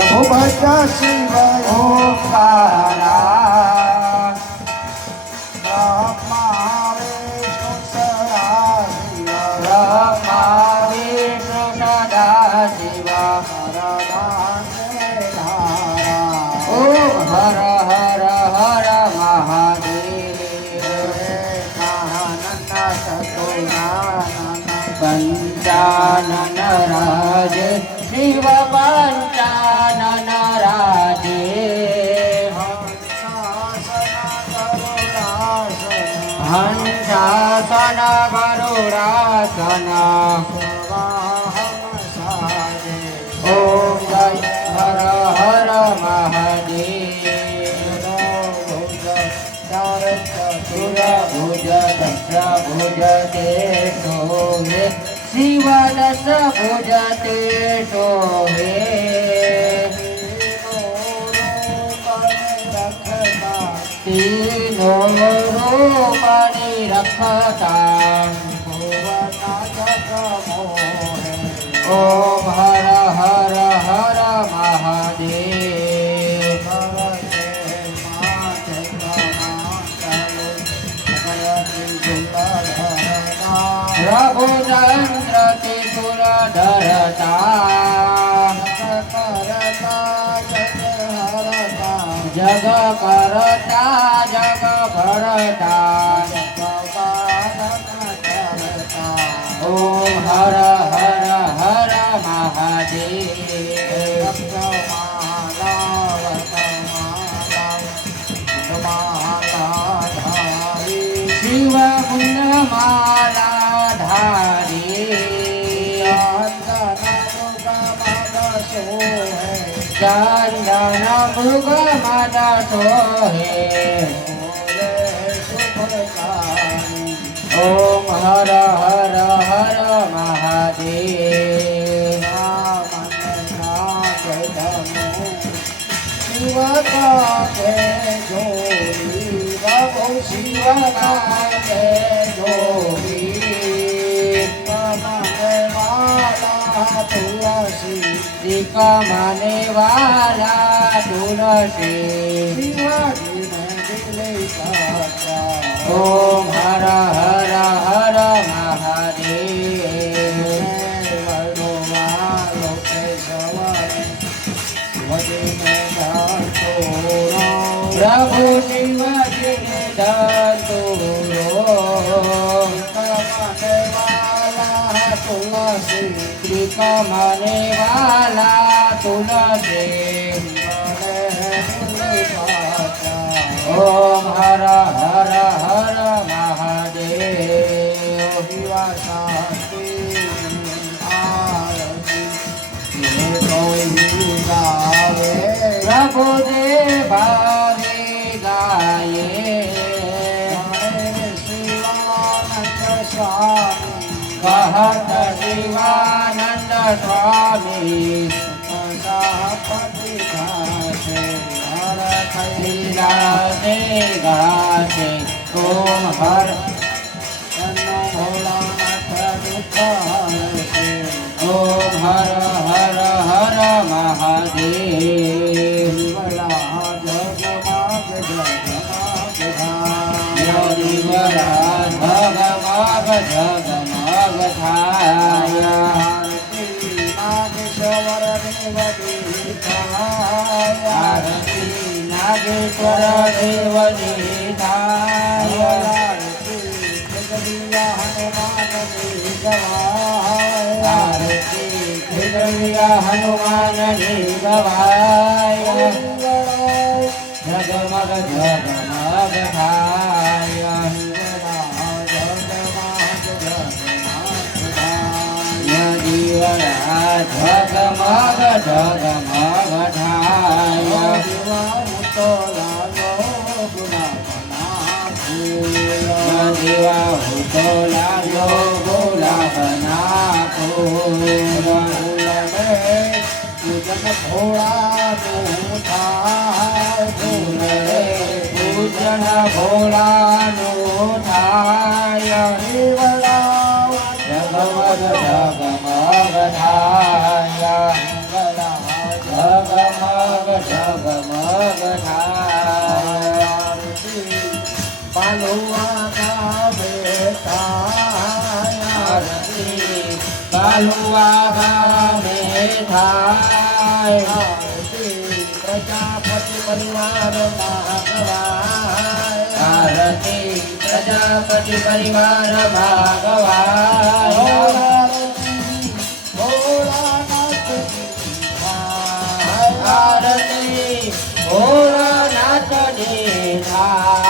ભજ શિવ ઓમકારા બ્રહ્મા વિષ્ણુ સદા શિવાય બ્રહ્મા વિષ્ણુ સદા શિવા શિવ હંસાસન ગરુડાસન ઓમ જય હર હર મહાદેવ. ભુજ ભુજ તે શોભે શિવ દસ ભુજ તે શોભે રખતા ઓમ હર હર હર મહાદેવ પ્રભુ ચંદ્ર ત્રિશુલ ધરતા જગ કરતા જગ ભરતા હર હર હર મહાદેવ. શિવ માલા ધારી. ચંદન મૃગ મદ સોહે ઓમ હર હર હર મહાદેવ. શિવ કાંતે જોગી શિક મને વાલા તુલસી ઓમ હર હર હર મહાદેવ પ્રભુ શિવજી દતુરો શ્રી કમને વાલા તુલસી ઓમ હર હર હર મહાદેવ પ્રભુ દેવારે ગાયે કહત શિવાનંદ સ્વામી લીલાસે ગાશે ઓમ હર ઓમ હર હર હર મહાદેવ ભગવાગ જગમાગ થાય આરતી નાગેશ્વર દેવની થાય દેવની ખીજડીયા હનુમાનની ગવાય જગમગ જગમગ થાય દિવરા જગમગ જગમગ થાય લાલો ગુલાબના ફૂલ ફૂલ રે પૂજન ભોળાનું થાય. પાલુઆ ગામે થાય આરતી પ્રજાપતિ પરિવાર આરતી પ્રજાપતિ પરિવાર ભાગવાય આરતી ભોળાનાથની થાય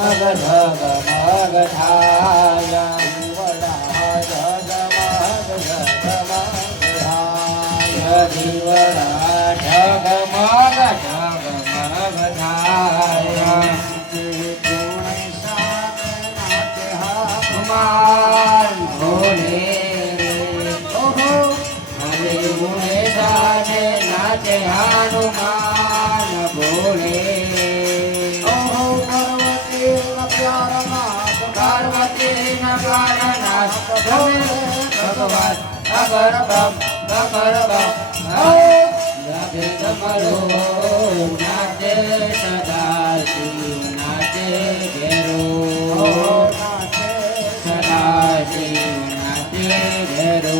ઝગમગ ઝગમગ થાય દીવડા ઝગમગ ઝગમગ થાય હનુમાન ભોલે હરે ગુણે સાને નાચે હનુમાન ભોલે નગરના ભગવાન અગર બમ અગર બમ રાધે તમારો નાચે સદા શિવ નાચે ઘેરો સદા શિવ નાચે ઘેરો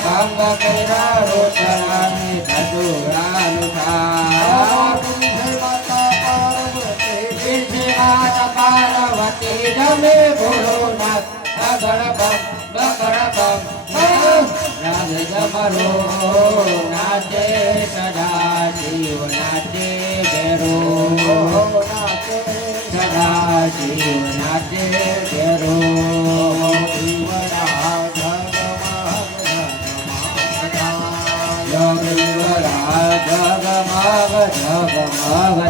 ભંગ કર્યા ધતુરાનું થા માતા પાર્વતી રમે ભોળોનાથ બગર બમ રાગ જમરો, નાચે સદા શિવ નાચે ઘેરો સદા શિવ નાચે યોગીવરા જગમગ જગમગ.